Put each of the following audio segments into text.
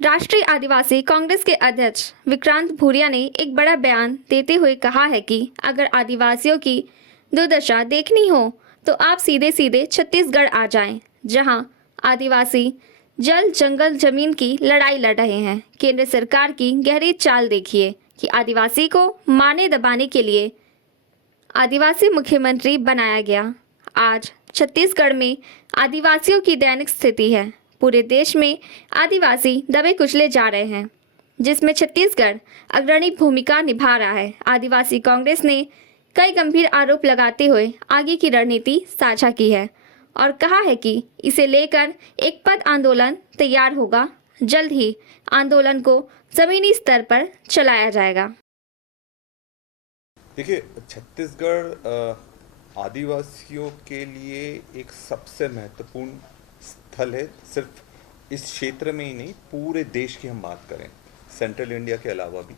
राष्ट्रीय आदिवासी कांग्रेस के अध्यक्ष विक्रांत भूरिया ने एक बड़ा बयान देते हुए कहा है कि अगर आदिवासियों की दुर्दशा देखनी हो तो आप सीधे सीधे छत्तीसगढ़ आ जाएं, जहां आदिवासी जल जंगल जमीन की लड़ाई लड़ रहे हैं। केंद्र सरकार की गहरी चाल देखिए कि आदिवासी को मारने दबाने के लिए आदिवासी मुख्यमंत्री बनाया गया। आज छत्तीसगढ़ में आदिवासियों की दैनिक स्थिति है। पूरे देश में आदिवासी दबे कुचले जा रहे हैं, जिसमें छत्तीसगढ़ अग्रणी भूमिका निभा रहा है। आदिवासी कांग्रेस ने कई गंभीर आरोप लगाते हुए आगे की रणनीति साझा की है और कहा है कि इसे लेकर एक पद आंदोलन तैयार होगा। जल्द ही आंदोलन को जमीनी स्तर पर चलाया जाएगा। देखिए, छत्तीसगढ़ आदिवासियों के लिए एक सबसे महत्वपूर्ण स्थल है। सिर्फ इस क्षेत्र में ही नहीं, पूरे देश की हम बात करें, सेंट्रल इंडिया के अलावा भी,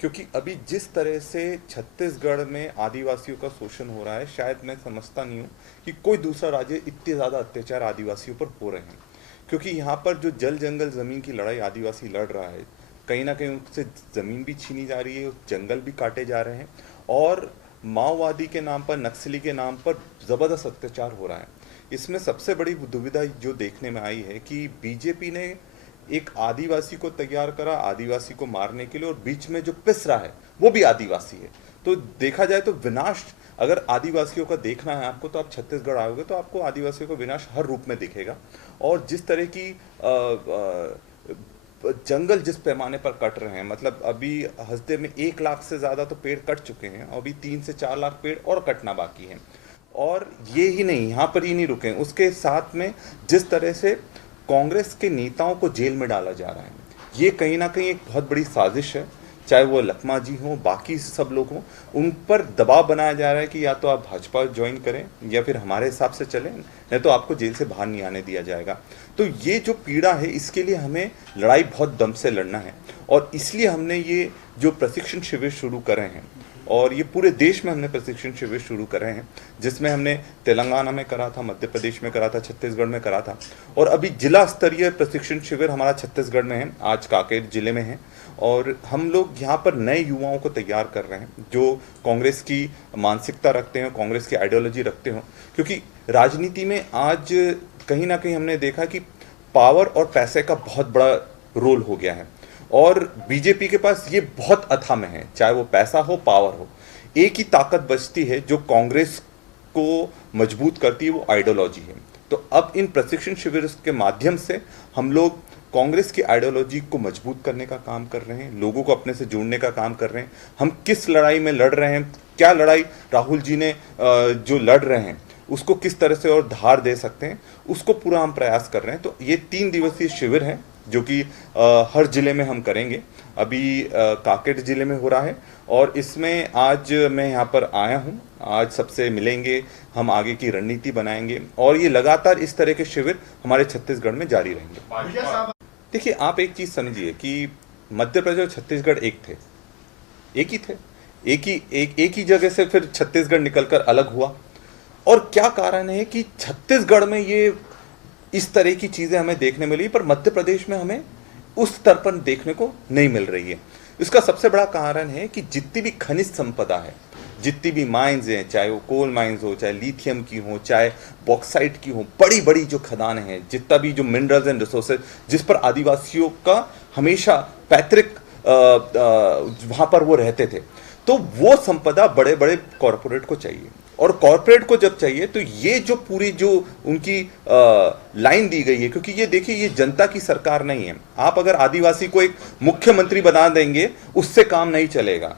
क्योंकि अभी जिस तरह से छत्तीसगढ़ में आदिवासियों का शोषण हो रहा है, शायद मैं समझता नहीं हूँ कि कोई दूसरा राज्य इतने ज़्यादा अत्याचार आदिवासियों पर हो रहे हैं। क्योंकि यहाँ पर जो जल जंगल ज़मीन की लड़ाई आदिवासी लड़ रहा है, कहीं ना कहीं उनसे ज़मीन भी छीनी जा रही है, जंगल भी काटे जा रहे हैं और माओवादी के नाम पर, नक्सली के नाम पर ज़बरदस्त अत्याचार हो रहा है। इसमें सबसे बड़ी दुविधा जो देखने में आई है कि बीजेपी ने एक आदिवासी को तैयार करा आदिवासी को मारने के लिए, और बीच में जो पिस रहा है वो भी आदिवासी है। तो देखा जाए तो विनाश, अगर आदिवासियों का देखना है आपको, तो आप छत्तीसगढ़ आओगे तो आपको आदिवासियों का विनाश हर रूप में दिखेगा। और जिस तरह की जंगल जिस पैमाने पर कट रहे हैं, मतलब अभी हस्दे में 1 लाख से ज़्यादा तो पेड़ कट चुके हैं, अभी 3 से 4 लाख पेड़ और कटना बाकी हैं। और ये ही नहीं, यहाँ पर ही नहीं रुके, उसके साथ में जिस तरह से कांग्रेस के नेताओं को जेल में डाला जा रहा है, ये कहीं ना कहीं एक बहुत बड़ी साजिश है। चाहे वो लखमा जी हों, बाकी सब लोग हों, उन पर दबाव बनाया जा रहा है कि या तो आप भाजपा ज्वाइन करें या फिर हमारे हिसाब से चलें, नहीं तो आपको जेल से बाहर नहीं आने दिया जाएगा। तो ये जो पीड़ा है, इसके लिए हमें लड़ाई बहुत दम से लड़ना है और इसलिए हमने ये जो प्रशिक्षण शिविर शुरू करे हैं, और ये पूरे देश में हमने प्रशिक्षण शिविर शुरू करे हैं, जिसमें हमने तेलंगाना में करा था, मध्य प्रदेश में करा था, छत्तीसगढ़ में करा था, और अभी जिला स्तरीय प्रशिक्षण शिविर हमारा छत्तीसगढ़ में है, आज कांकेर जिले में है। और हम लोग यहाँ पर नए युवाओं को तैयार कर रहे हैं जो कांग्रेस की मानसिकता रखते हैं, कांग्रेस की आइडियोलॉजी रखते हो, क्योंकि राजनीति में आज कहीं ना कहीं हमने देखा कि पावर और पैसे का बहुत बड़ा रोल हो गया है और बीजेपी के पास ये बहुत अथाह है, चाहे वो पैसा हो, पावर हो। एक ही ताकत बचती है जो कांग्रेस को मजबूत करती है, वो आइडियोलॉजी है। तो अब इन प्रशिक्षण शिविर के माध्यम से हम लोग कांग्रेस की आइडियोलॉजी को मजबूत करने का काम कर रहे हैं, लोगों को अपने से जोड़ने का काम कर रहे हैं। हम किस लड़ाई में लड़ रहे हैं, क्या लड़ाई राहुल जी ने जो लड़ रहे हैं उसको किस तरह से और धार दे सकते हैं, उसको पूरा हम प्रयास कर रहे हैं। तो ये 3 दिवसीय शिविर है जो कि हर जिले में हम करेंगे। अभी कांकेर जिले में हो रहा है और इसमें आज मैं यहाँ पर आया हूँ, आज सबसे मिलेंगे, हम आगे की रणनीति बनाएंगे और ये लगातार इस तरह के शिविर हमारे छत्तीसगढ़ में जारी रहेंगे। देखिए, आप एक चीज़ समझिए कि मध्य प्रदेश और छत्तीसगढ़ एक थे, एक ही थे, एक ही जगह से फिर छत्तीसगढ़ निकलकर अलग हुआ। और क्या कारण है कि छत्तीसगढ़ में ये इस तरह की चीज़ें हमें देखने मिली, पर मध्य प्रदेश में हमें उस स्तर पर देखने को नहीं मिल रही है। इसका सबसे बड़ा कारण है कि जितनी भी खनिज संपदा है, जितनी भी माइंस हैं, चाहे वो कोल माइंस हो, चाहे लिथियम की हो, चाहे बॉक्साइट की हो, बड़ी बड़ी जो खदान हैं, जितना भी जो मिनरल्स एंड रिसोर्सेज जिस पर आदिवासियों का हमेशा पैतृक वहाँ पर वो रहते थे, तो वो संपदा बड़े बड़े कॉरपोरेट को चाहिए। और कॉरपोरेट को जब चाहिए तो ये जो पूरी जो उनकी लाइन दी गई है, क्योंकि ये देखिए, ये जनता की सरकार नहीं है। आप अगर आदिवासी को एक मुख्यमंत्री बना देंगे, उससे काम नहीं चलेगा।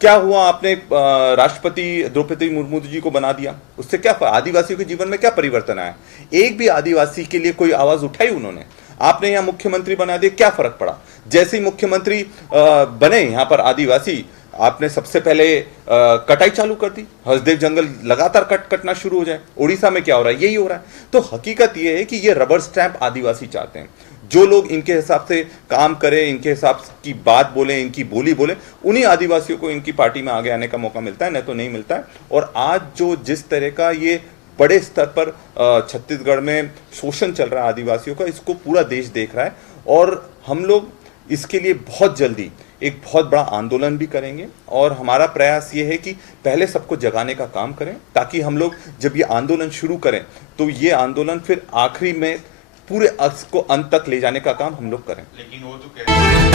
क्या हुआ, आपने राष्ट्रपति द्रौपदी मुर्मू जी को बना दिया, उससे क्या, आदिवासियों के जीवन में क्या परिवर्तन आया? एक भी आदिवासी के लिए कोई आवाज उठाई उन्होंने? आपने यहाँ मुख्यमंत्री बना दिया, क्या फर्क पड़ा? जैसे ही मुख्यमंत्री बने यहाँ पर आदिवासी, आपने सबसे पहले कटाई चालू कर दी, हसदेव जंगल लगातार कटना शुरू हो जाए। उड़ीसा में क्या हो रहा है, यही हो रहा है। तो हकीकत यह है कि ये रबर स्टैंप आदिवासी चाहते हैं। जो लोग इनके हिसाब से काम करें, इनके हिसाब की बात बोले, इनकी बोली बोले, उन्हीं आदिवासियों को इनकी पार्टी में आगे आने का मौका मिलता है, नहीं तो नहीं मिलता है। और आज जो जिस तरह का ये बड़े स्तर पर छत्तीसगढ़ में शोषण चल रहा है आदिवासियों का, इसको पूरा देश देख रहा है और हम लोग इसके लिए बहुत जल्दी एक बहुत बड़ा आंदोलन भी करेंगे। और हमारा प्रयास ये है कि पहले सबको जगाने का काम करें, ताकि हम लोग जब ये आंदोलन शुरू करें तो ये आंदोलन फिर आखिरी में पूरे को अंत तक ले जाने का काम हम लोग करें। लेकिन वो तो कह रहे हैं